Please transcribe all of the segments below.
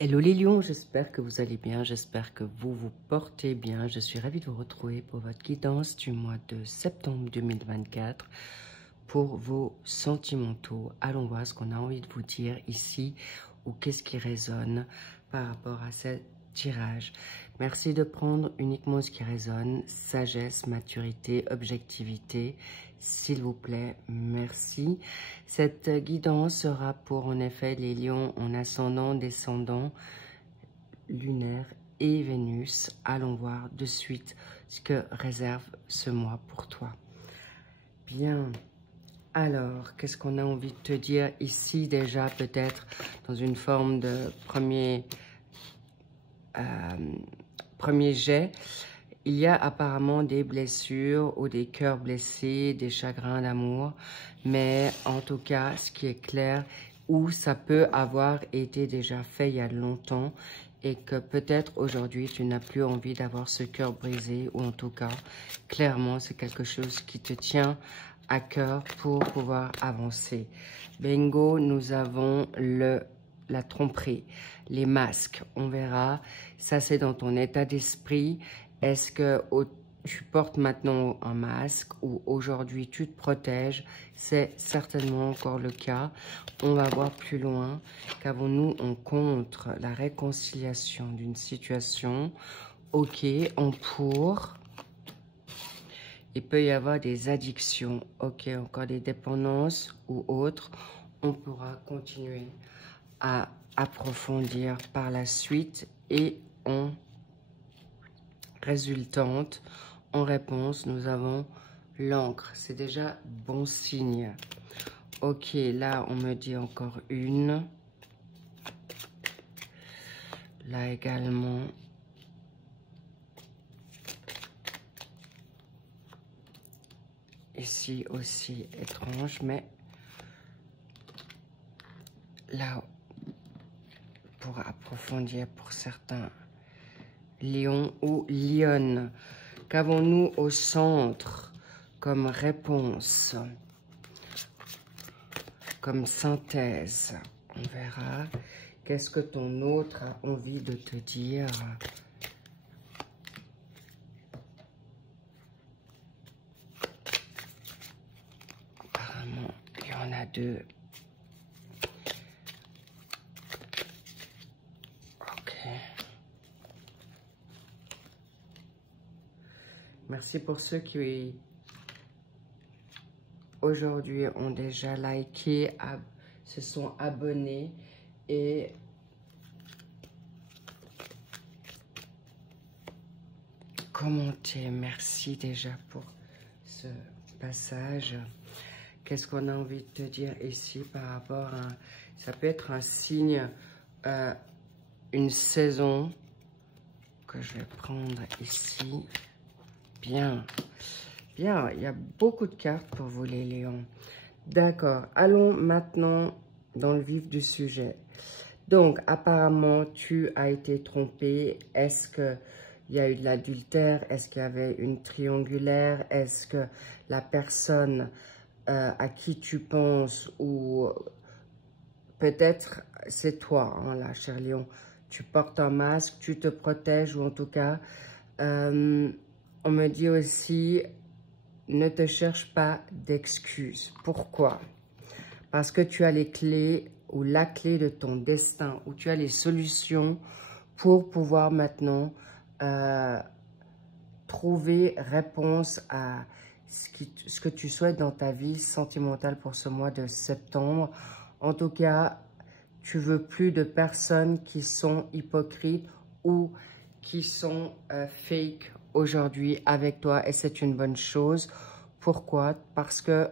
Hello les lions, j'espère que vous allez bien, j'espère que vous vous portez bien. Je suis ravie de vous retrouver pour votre guidance du mois de septembre 2024 pour vos sentimentaux. Allons voir ce qu'on a envie de vous dire ici ou qu'est-ce qui résonne par rapport à ce tirage. Merci de prendre uniquement ce qui résonne, sagesse, maturité, objectivité, s'il vous plaît, merci. Cette guidance sera pour en effet les lions en ascendant, descendant, lunaire et Vénus. Allons voir de suite ce que réserve ce mois pour toi. Bien, alors, qu'est-ce qu'on a envie de te dire ici déjà, peut-être dans une forme de premier jet. Il y a apparemment des blessures ou des cœurs blessés, des chagrins d'amour, mais en tout cas, ce qui est clair, où ça peut avoir été déjà fait il y a longtemps et que peut-être aujourd'hui, tu n'as plus envie d'avoir ce cœur brisé ou en tout cas, clairement, c'est quelque chose qui te tient à cœur pour pouvoir avancer. Bingo, nous avons la tromperie, les masques, on verra. Ça, c'est dans ton état d'esprit. Est-ce que tu portes maintenant un masque ou aujourd'hui tu te protèges? C'est certainement encore le cas. On va voir plus loin. Qu'avons-nous en contre la réconciliation d'une situation? Ok, en pour. Il peut y avoir des addictions. Ok, encore des dépendances ou autres. On pourra continuer à approfondir par la suite et en résultante, en réponse, nous avons l'encre. C'est déjà bon signe. Ok, là, on me dit encore une. Là également. Ici aussi étrange, mais là, pour approfondir pour certains lions ou lionnes. Qu'avons-nous au centre comme réponse, comme synthèse? On verra. Qu'est-ce que ton autre a envie de te dire? Apparemment, il y en a deux. Ok. Merci pour ceux qui aujourd'hui ont déjà liké, se sont abonnés et commenté. Merci déjà pour ce passage. Qu'est-ce qu'on a envie de te dire ici par rapport à... Ça peut être un signe, une saison que je vais prendre ici. Bien, bien, il y a beaucoup de cartes pour vous les lions. D'accord, allons maintenant dans le vif du sujet. Donc, apparemment, tu as été trompé. Est-ce qu'il y a eu de l'adultère? Est-ce qu'il y avait une triangulaire? Est-ce que la personne à qui tu penses ou peut-être c'est toi, hein, là, cher lion. Tu portes un masque, tu te protèges ou en tout cas, on me dit aussi, ne te cherche pas d'excuses. Pourquoi? Parce que tu as les clés ou la clé de ton destin, où tu as les solutions pour pouvoir maintenant trouver réponse à ce que tu souhaites dans ta vie sentimentale pour ce mois de septembre. En tout cas, tu veux plus de personnes qui sont hypocrites ou qui sont fake aujourd'hui avec toi et c'est une bonne chose. Pourquoi? Parce que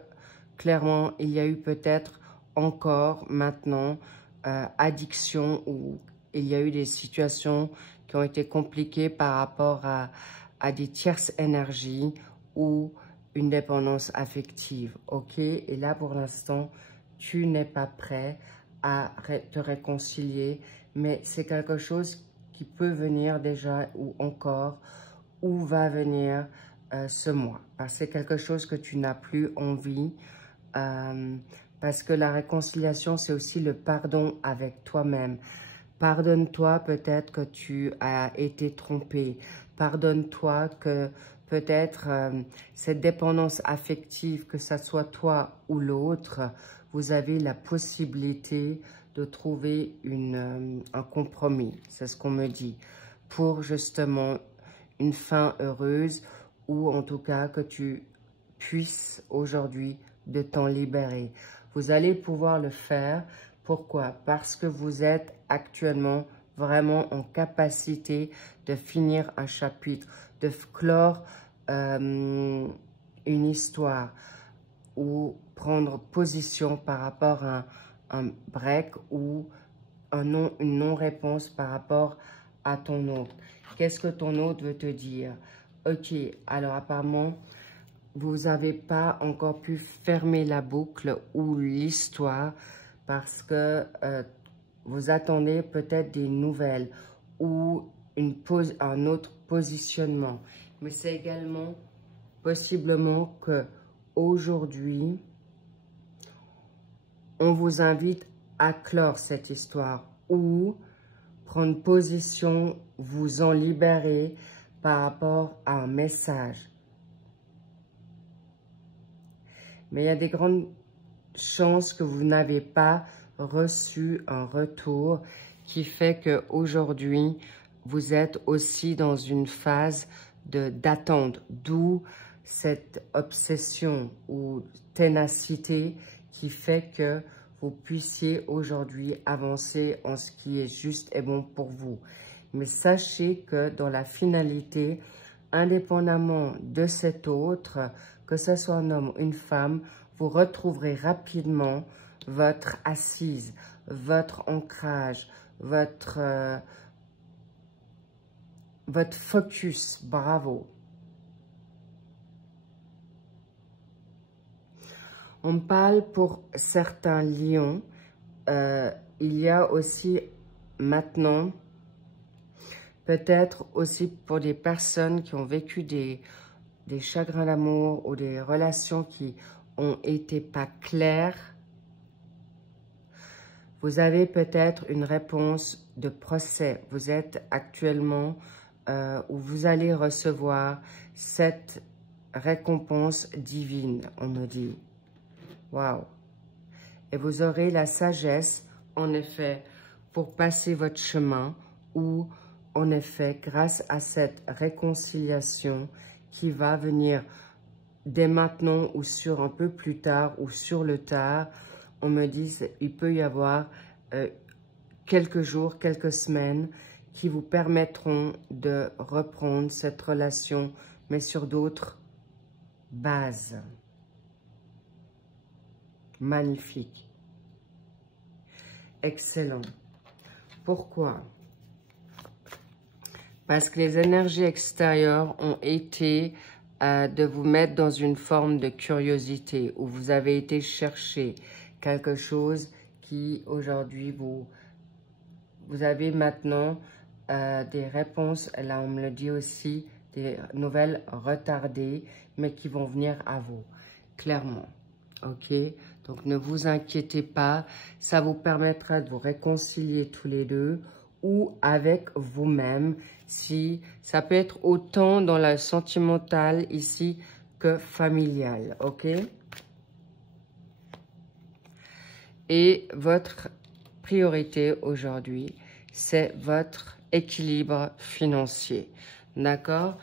clairement, il y a eu peut-être encore maintenant addiction ou il y a eu des situations qui ont été compliquées par rapport à des tierces énergies ou une dépendance affective, ok? Et là, pour l'instant, tu n'es pas prêt à te réconcilier, mais c'est quelque chose qui peut venir déjà ou encore, ou va venir ce mois. Parce que c'est quelque chose que tu n'as plus envie, parce que la réconciliation, c'est aussi le pardon avec toi-même. Pardonne-toi peut-être que tu as été trompé. Pardonne-toi que peut-être cette dépendance affective, que ce soit toi ou l'autre, vous avez la possibilité de trouver un compromis. C'est ce qu'on me dit. Pour justement une fin heureuse ou en tout cas que tu puisses aujourd'hui de t'en libérer. Vous allez pouvoir le faire. Pourquoi? Parce que vous êtes actuellement vraiment en capacité de finir un chapitre, de clore une histoire ou prendre position par rapport à un break ou une non-réponse par rapport à ton hôte. Qu'est-ce que ton hôte veut te dire? Ok, alors apparemment, vous n'avez pas encore pu fermer la boucle ou l'histoire parce que vous attendez peut-être des nouvelles ou un autre positionnement. Mais c'est également possiblement que aujourd'hui, on vous invite à clore cette histoire ou prendre position, vous en libérer par rapport à un message. Mais il y a des grandes chances que vous n'avez pas reçu un retour qui fait qu'aujourd'hui, vous êtes aussi dans une phase d'attente, d'où cette obsession ou ténacité qui fait que vous puissiez aujourd'hui avancer en ce qui est juste et bon pour vous. Mais sachez que dans la finalité, indépendamment de cet autre, que ce soit un homme ou une femme, vous retrouverez rapidement votre assise, votre ancrage, votre focus. Bravo. On parle pour certains lions. Il y a aussi maintenant, peut-être aussi pour des personnes qui ont vécu des chagrins d'amour ou des relations qui ont été pas claires, vous avez peut-être une réponse de procès. Vous êtes actuellement où vous allez recevoir cette récompense divine, on me dit. Waouh! Et vous aurez la sagesse, en effet, pour passer votre chemin ou, en effet, grâce à cette réconciliation qui va venir dès maintenant ou sur un peu plus tard ou sur le tard, on me dit il peut y avoir quelques jours, quelques semaines qui vous permettront de reprendre cette relation, mais sur d'autres bases. Magnifique. Excellent. Pourquoi? Parce que les énergies extérieures ont été de vous mettre dans une forme de curiosité où vous avez été chercher quelque chose qui aujourd'hui vous avez maintenant des réponses, là on me le dit aussi, des nouvelles retardées mais qui vont venir à vous, clairement. Ok, donc ne vous inquiétez pas, ça vous permettra de vous réconcilier tous les deux ou avec vous-même, si ça peut être autant dans la sentimentale ici que familiale, ok? Et votre priorité aujourd'hui, c'est votre équilibre financier, d'accord?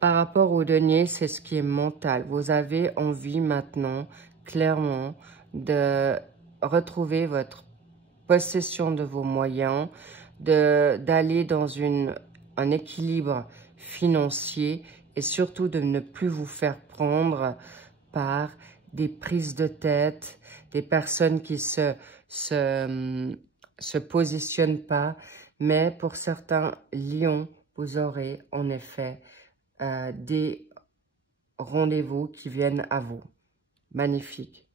Par rapport au denier, c'est ce qui est mental. Vous avez envie maintenant, clairement, de retrouver votre possession de vos moyens, d'aller dans un équilibre financier et surtout de ne plus vous faire prendre par des prises de tête, des personnes qui se positionnent pas. Mais pour certains lions, vous aurez en effet des rendez-vous qui viennent à vous. Magnifique.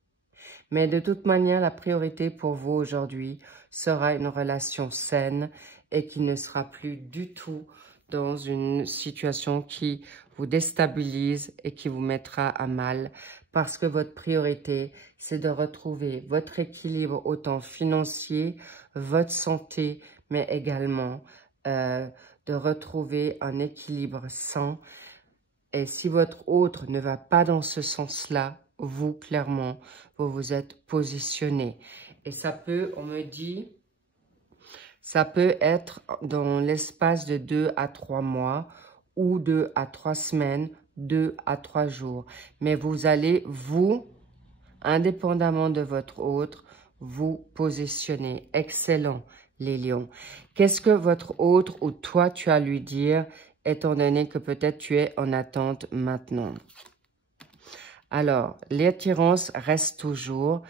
Mais de toute manière, la priorité pour vous aujourd'hui sera une relation saine et qui ne sera plus du tout dans une situation qui vous déstabilise et qui vous mettra à mal parce que votre priorité, c'est de retrouver votre équilibre autant financier, votre santé, mais également de retrouver un équilibre sain. Et si votre autre ne va pas dans ce sens-là, vous, clairement, vous vous êtes positionné. Et ça peut, on me dit, ça peut être dans l'espace de 2 à 3 mois ou 2 à 3 semaines, 2 à 3 jours. Mais vous allez, vous, indépendamment de votre autre, vous positionner. Excellent, les lions. Qu'est-ce que votre autre ou toi, tu as à lui dire, étant donné que peut-être tu es en attente maintenant? Alors, l'attirance reste toujours.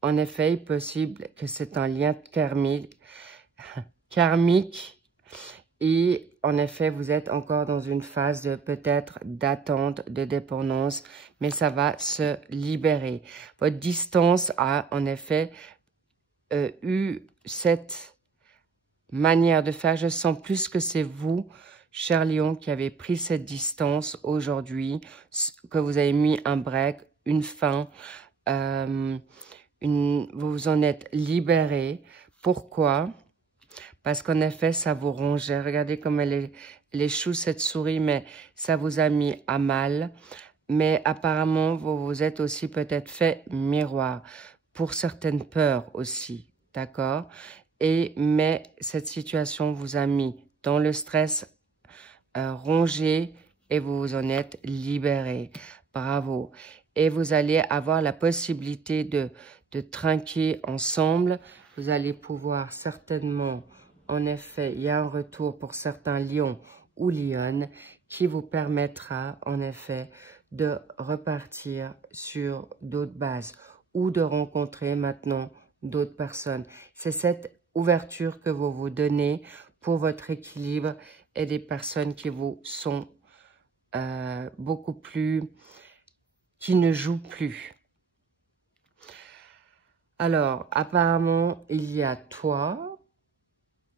En effet, il est possible que c'est un lien karmique et en effet, vous êtes encore dans une phase de peut-être d'attente, de dépendance, mais ça va se libérer. Votre distance a en effet eu cette manière de faire. Je sens plus que c'est vous, cher lion, qui avez pris cette distance aujourd'hui, que vous avez mis un break, une fin, vous vous en êtes libéré. Pourquoi? Parce qu'en effet, ça vous rongeait. Regardez comme elle échoue cette souris, mais ça vous a mis à mal. Mais apparemment, vous vous êtes aussi peut-être fait miroir pour certaines peurs aussi, d'accord? Mais cette situation vous a mis dans le stress, rongé, et vous vous en êtes libéré. Bravo. Et vous allez avoir la possibilité de trinquer ensemble. Vous allez pouvoir certainement, en effet, il y a un retour pour certains lions ou lionnes qui vous permettra, en effet, de repartir sur d'autres bases ou de rencontrer maintenant d'autres personnes. C'est cette ouverture que vous vous donnez pour votre équilibre et des personnes qui vous sont beaucoup plus, qui ne jouent plus. Alors, apparemment, il y a toi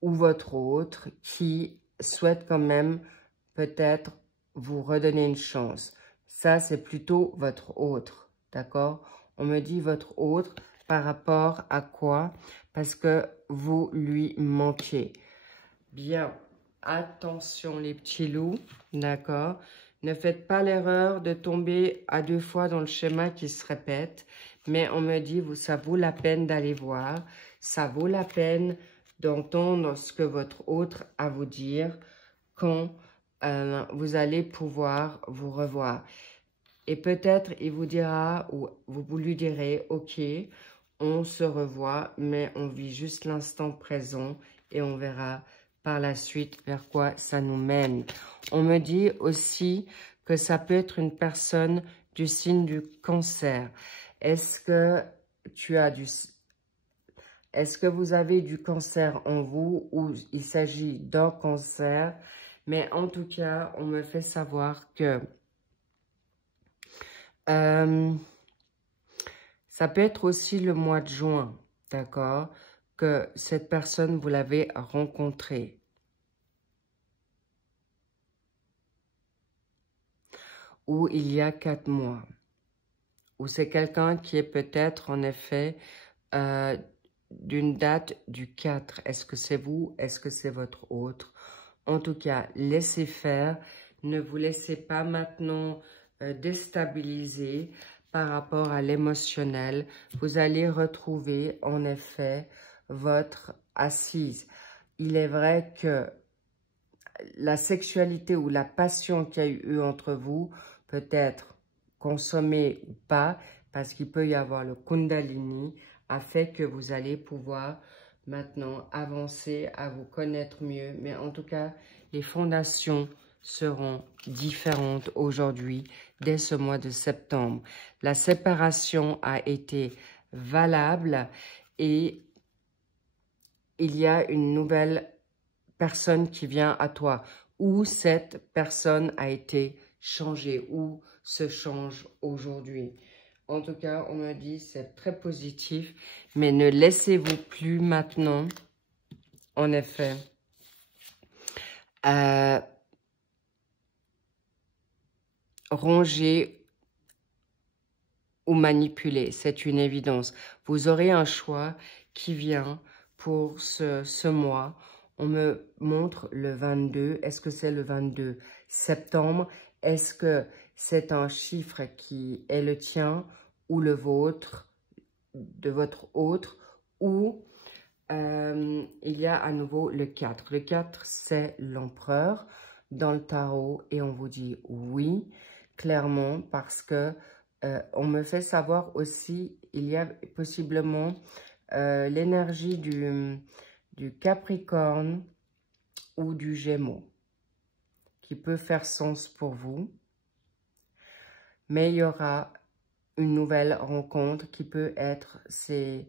ou votre autre qui souhaite quand même peut-être vous redonner une chance. Ça, c'est plutôt votre autre, d'accord? On me dit votre autre par rapport à quoi? Parce que vous lui manquez. Bien, attention les petits loups, d'accord? Ne faites pas l'erreur de tomber à 2 fois dans le schéma qui se répète. Mais on me dit, ça vaut la peine d'aller voir. Ça vaut la peine d'entendre ce que votre autre a à vous dire quand vous allez pouvoir vous revoir. Et peut-être il vous dira, ou vous lui direz, ok, on se revoit, mais on vit juste l'instant présent et on verra par la suite vers quoi ça nous mène. On me dit aussi que ça peut être une personne du signe du cancer. Est-ce que est-ce que vous avez du cancer en vous ou il s'agit d'un cancer? Mais en tout cas, on me fait savoir que ça peut être aussi le mois de juin, d'accord? Que cette personne, vous l'avez rencontrée. Ou il y a 4 mois. Ou c'est quelqu'un qui est peut-être en effet d'une date du 4. Est-ce que c'est vous? Est-ce que c'est votre autre? En tout cas, laissez faire. Ne vous laissez pas maintenant déstabiliser par rapport à l'émotionnel. Vous allez retrouver en effet votre assise. Il est vrai que la sexualité ou la passion qu'il y a eu entre vous peut être consommée ou pas, parce qu'il peut y avoir le Kundalini, a fait que vous allez pouvoir maintenant avancer à vous connaître mieux. Mais en tout cas, les fondations seront différentes aujourd'hui, dès ce mois de septembre. La séparation a été valable et il y a une nouvelle personne qui vient à toi, ou cette personne a été changée, ou se change aujourd'hui. En tout cas, on me dit c'est très positif, mais ne laissez-vous plus maintenant, en effet, ronger ou manipuler. C'est une évidence. Vous aurez un choix qui vient pour ce mois. On me montre le 22. Est-ce que c'est le 22 septembre? Est-ce que c'est un chiffre qui est le tien ou le vôtre, de votre autre, ou il y a à nouveau le 4. Le 4, c'est l'empereur dans le tarot et on vous dit oui, clairement, parce que on me fait savoir aussi, il y a possiblement l'énergie du Capricorne ou du Gémeaux qui peut faire sens pour vous. Mais il y aura une nouvelle rencontre qui peut être ces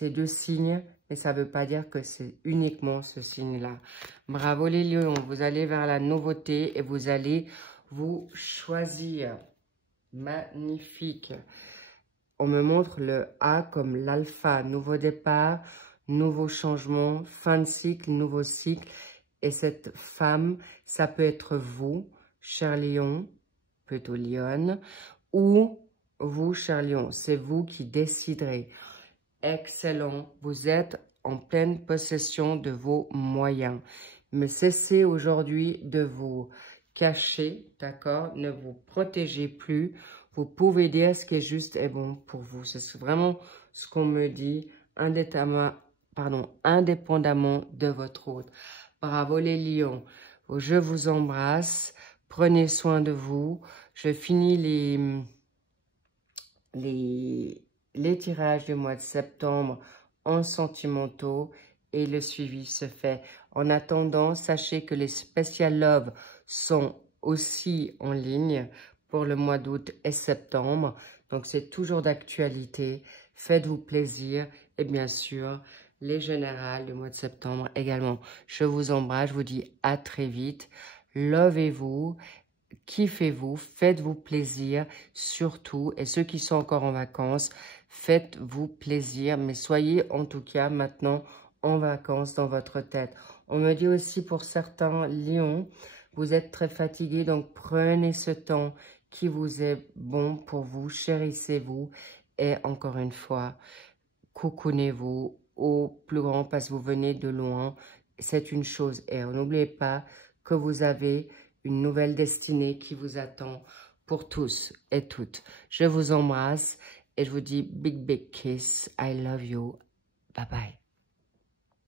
deux signes, mais ça ne veut pas dire que c'est uniquement ce signe-là. Bravo les lions, vous allez vers la nouveauté et vous allez vous choisir. Magnifique. On me montre le A comme l'alpha, nouveau départ, nouveau changement, fin de cycle, nouveau cycle. Et cette femme, ça peut être vous, cher lion, plutôt lionne, ou vous, cher lion, c'est vous qui déciderez. Excellent, vous êtes en pleine possession de vos moyens. Mais cessez aujourd'hui de vous cacher, d'accord? Ne vous protégez plus. Vous pouvez dire ce qui est juste et bon pour vous. C'est vraiment ce qu'on me dit, indépendamment de votre autre. Bravo les lions, je vous embrasse. Prenez soin de vous. Je finis les tirages du mois de septembre en sentimentaux et le suivi se fait. En attendant, sachez que les Special Love sont aussi en ligne pour le mois d'août et septembre. Donc, c'est toujours d'actualité. Faites-vous plaisir et bien sûr, les générales du mois de septembre également. Je vous embrasse, je vous dis à très vite. Lovez-vous. Kiffez-vous, faites-vous plaisir, surtout, et ceux qui sont encore en vacances, faites-vous plaisir, mais soyez en tout cas maintenant en vacances dans votre tête. On me dit aussi pour certains lions, vous êtes très fatigués, donc prenez ce temps qui vous est bon pour vous, chérissez-vous, et encore une fois, coucounez-vous au plus grand parce que vous venez de loin, c'est une chose, et n'oubliez pas que vous avez une nouvelle destinée qui vous attend pour tous et toutes. Je vous embrasse et je vous dis big kiss. I love you. Bye bye.